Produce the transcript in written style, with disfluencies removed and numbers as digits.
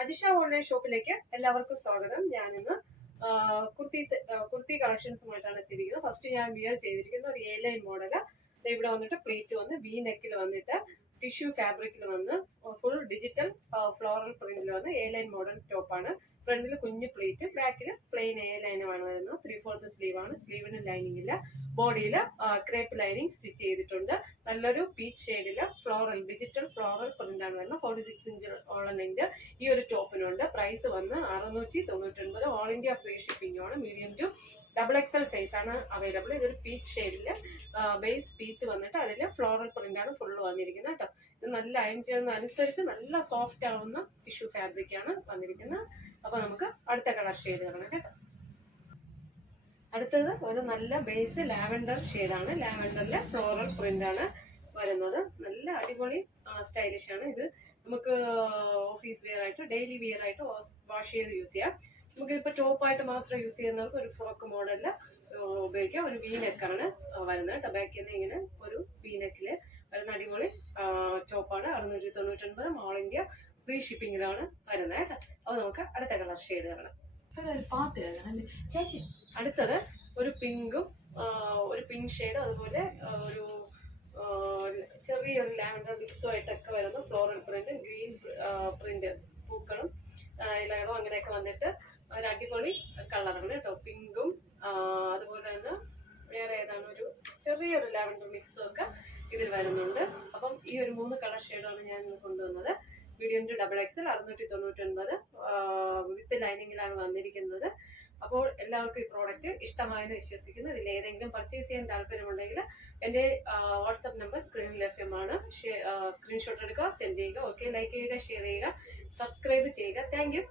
Ajisha online ഷോപ്പിലേക്ക് എല്ലാവർക്കും സ്വാഗതം. ഞാനിന്ന് കുർത്തി കളക്ഷൻസുമായിട്ടാണ് എത്തിയിരിക്കുന്നത്. ഫസ്റ്റ് ഞാൻ വിയർ ചെയ്തിരിക്കുന്ന ഒരു എ ലൈൻ മോഡല്. ഇവിടെ വന്നിട്ട് പ്ലേറ്റ് വന്ന് വി നെക്കിൽ വന്നിട്ട് ടിഷ്യൂ ഫാബ്രിക്കിൽ വന്ന് ഫുൾ ഡിജിറ്റൽ ഫ്ലോറൽ പ്രിന്റിൽ വന്ന് എ ലൈൻ മോഡൽ ടോപ്പാണ്. ഫ്രണ്ടിൽ കുഞ്ഞു പ്ലേറ്റ്, ബാക്കിൽ പ്ലെയിൻ എ ലൈനുമാണ് വരുന്നത്. 3/4 സ്ലീവാണ്. സ്ലീവിന് ലൈനിങ് ഇല്ല. ബോഡിയിൽ ക്രേപ്പ് ലൈനിങ് സ്റ്റിച്ച് ചെയ്തിട്ടുണ്ട്. നല്ലൊരു പീച്ച് ഷെയ്ഡില് ഡിജിറ്റൽ ഫ്ലോറൽ പ്രിന്റ് ആണ് വരുന്നത്. 46 ഇഞ്ച് ഓളം ലെങ്ത് ഈ ഒരു ടോപ്പിനുണ്ട്. പ്രൈസ് വന്ന് 699. ഓൾ ഇന്ത്യ ഫ്രീ ഷിപ്പിംഗ് ആണ്. മീഡിയം ടു XXL സൈസ് ആണ് അവൈലബിൾ. ഇതൊരു പീച്ച് ഷെയ്ഡില് ബേസ് പീച്ച് വന്നിട്ട് അതിൽ ഫ്ലോറൽ പ്രിന്റ് ആണ് ഫുള്ള് വന്നിരിക്കുന്നത് കേട്ടോ. ഇത് നല്ല അയൺ ചെയ്യുന്ന അനുസരിച്ച് നല്ല സോഫ്റ്റ് ആവുന്ന ടിഷ്യൂ ഫാബ്രിക് ആണ് വന്നിരിക്കുന്നത്. അപ്പൊ നമുക്ക് അടുത്ത കളർ ഷെയ്ഡ് കാണാം കേട്ടോ. അടുത്തത് ഒരു നല്ല ബേസ് ലാവൻഡർ ഷെയ്ഡാണ്. ലാവൻഡറിലെ ഫ്ലോറൽ പ്രിന്റ് ആണ് വരുന്നത്. നല്ല അടിപൊളി സ്റ്റൈലിഷ് ആണ്. ഇത് നമുക്ക് ഓഫീസ് വെയർ ആയിട്ട് ഡെയിലി വെയർ ആയിട്ട് വാഷ് ചെയ്ത് യൂസ് ചെയ്യാം. നമുക്കിപ്പോൾ ടോപ്പായിട്ട് മാത്രം യൂസ് ചെയ്യുന്നവർക്ക് ഒരു ഫ്രോക്ക് മോഡലിൽ ഉപയോഗിക്കാം. ഒരു വി നെക്കാണ് വരുന്നത്. ബാക്കിൽ നിന്ന് ഇങ്ങനെ ഒരു വി നെക്കില് വരുന്ന അടിപൊളി ടോപ്പാണ്. 699. ഓൾ ഇന്ത്യ ഫ്രീ ഷിപ്പിംഗിലാണ് വരുന്നത് കേട്ടോ. അപ്പോൾ നമുക്ക് അടുത്ത കളർ ഷെയ്ഡ് കാണാം. അടുത്തത് ഒരു പിങ്കും ഒരു പിങ്ക് ഷെയ്ഡും അതുപോലെ ഒരു ചെറിയൊരു ലാവൻഡർ മിക്സുമായിട്ടൊക്കെ വരുന്ന ഫ്ലോറൽ പ്രിന്റ്, ഗ്രീൻ പ്രിന്റ്, പൂക്കളും ഇലകളും അങ്ങനെയൊക്കെ വന്നിട്ട് ഒരു അടിപൊളി കളറാണ് കേട്ടോ. പിങ്കും അതുപോലെ തന്നെ വേറെ ഏതാണ് ഒരു ചെറിയൊരു ലാവൻഡർ മിക്സും ഒക്കെ ഇതിൽ വരുന്നുണ്ട്. അപ്പം ഈ ഒരു 3 കളർ ഷെയ്ഡാണ് ഞാൻ ഇന്ന് കൊണ്ടുവന്നത്. മീഡിയം ടു XXL 699 വിത്ത് ലൈനിങ്ങിലാണ് വന്നിരിക്കുന്നത്. അപ്പോൾ എല്ലാവർക്കും ഈ പ്രോഡക്റ്റ് ഇഷ്ടമായെന്ന് വിശ്വസിക്കുന്നു. ഇതിൽ ഏതെങ്കിലും പർച്ചേസ് ചെയ്യാൻ താല്പര്യമുണ്ടെങ്കിൽ എൻ്റെ വാട്സപ്പ് നമ്പർ സ്ക്രീനിൽ ലഭ്യമാണ്. സ്ക്രീൻഷോട്ട് എടുക്കുക, സെൻഡ് ചെയ്യുക. ഓക്കെ, ലൈക്ക് ചെയ്യുക, ഷെയർ ചെയ്യുക, സബ്സ്ക്രൈബ് ചെയ്യുക. Thank you.